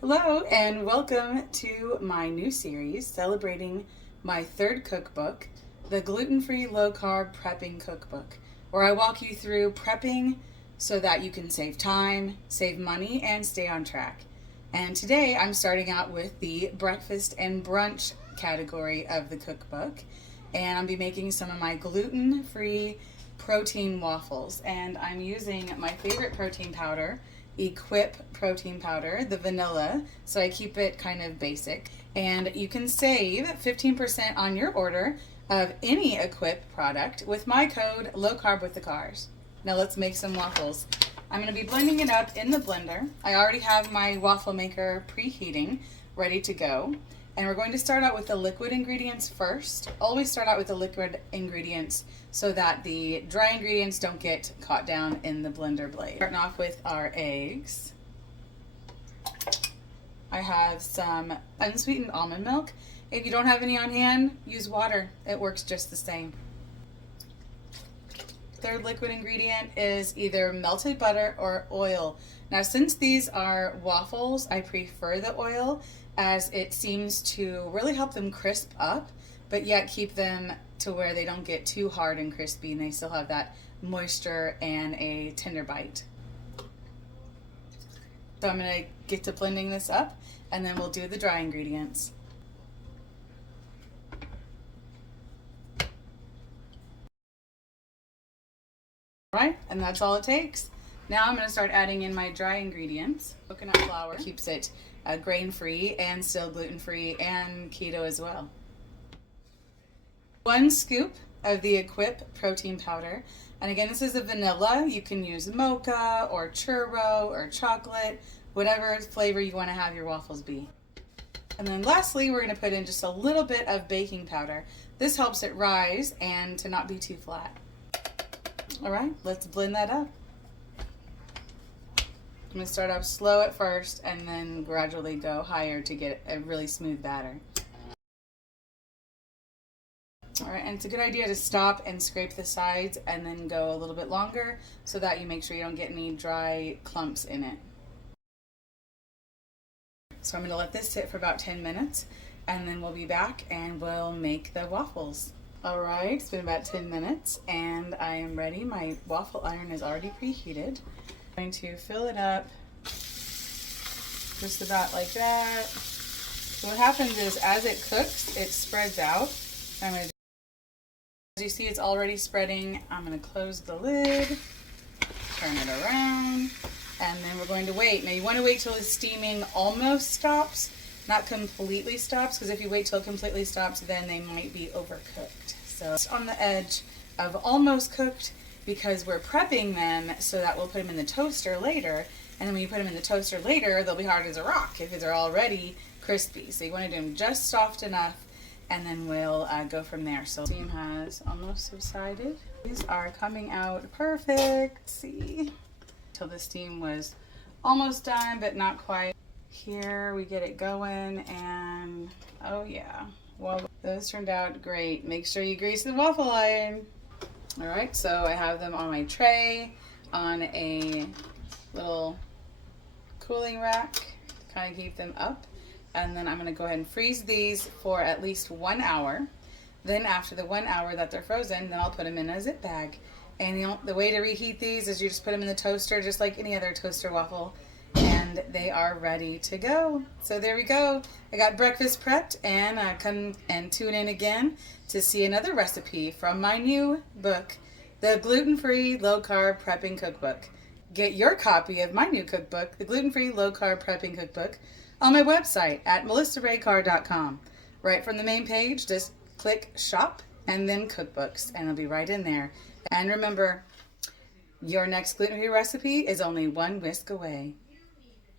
Hello and welcome to my new series celebrating my third cookbook, the Gluten-Free Low Carb Prepping Cookbook, where I walk you through prepping so that you can save time, save money, and stay on track. And today I'm starting out with the breakfast and brunch category of the cookbook, and I'll be making some of my gluten-free protein waffles, and I'm using my favorite protein powder, Equip protein powder, the vanilla, so I keep it kind of basic. And you can save 15% on your order of any Equip product with my code Low Carb with the Cars. Now let's make some waffles. I'm going to be blending it up in the blender. I already have my waffle maker preheating, ready to go. And we're going to start out with the liquid ingredients first. Always start out with the liquid ingredients so that the dry ingredients don't get caught down in the blender blade. Starting off with our eggs. I have some unsweetened almond milk. If you don't have any on hand, use water. It works just the same. Third liquid ingredient is either melted butter or oil. Now, since these are waffles, I prefer the oil as it seems to really help them crisp up, but yet keep them to where they don't get too hard and crispy and they still have that moisture and a tender bite. So I'm going to get to blending this up and then we'll do the dry ingredients. Right, and that's all it takes. Now I'm going to start adding in my dry ingredients. Coconut flour keeps it grain-free and still gluten-free and keto as well. 1 scoop of the Equip protein powder. And again, this is a vanilla. You can use mocha or churro or chocolate, whatever flavor you want to have your waffles be. And then lastly, we're going to put in just a little bit of baking powder. This helps it rise and to not be too flat. All right, let's blend that up. I'm going to start off slow at first and then gradually go higher to get a really smooth batter. All right, and it's a good idea to stop and scrape the sides and then go a little bit longer so that you make sure you don't get any dry clumps in it. So I'm going to let this sit for about 10 minutes and then we'll be back and we'll make the waffles. All right, it's been about 10 minutes and I am ready. My waffle iron is already preheated. I'm going to fill it up just about like that. So what happens is as it cooks, it spreads out. As you see, it's already spreading. I'm going to close the lid, turn it around, and then we're going to wait. Now you want to wait till the steaming almost stops, not completely stops, because if you wait till it completely stops, then they might be overcooked. So it's on the edge of almost cooked, because we're prepping them so that we'll put them in the toaster later. And then when you put them in the toaster later, they'll be hard as a rock if they're already crispy. So you want to do them just soft enough and then we'll go from there. So the steam has almost subsided. These are coming out perfect. See? Till the steam was almost done, but not quite. Here we get it going and oh yeah. Well, those turned out great. Make sure you grease the waffle iron. All right, so I have them on my tray on a little cooling rack to kind of keep them up. And then I'm going to go ahead and freeze these for at least 1 hour. Then after the 1 hour that they're frozen, then I'll put them in a zip bag. And the way to reheat these is you just put them in the toaster just like any other toaster waffle. And they are ready to go. So there we go. I got breakfast prepped and come and tune in again to see another recipe from my new book, the Gluten-Free Low Carb Prepping Cookbook. Get your copy of my new cookbook, the Gluten-Free Low Carb Prepping Cookbook, on my website at melissaraycar.com. Right from the main page, just click shop and then cookbooks and it'll be right in there. And remember, your next gluten-free recipe is only one whisk away.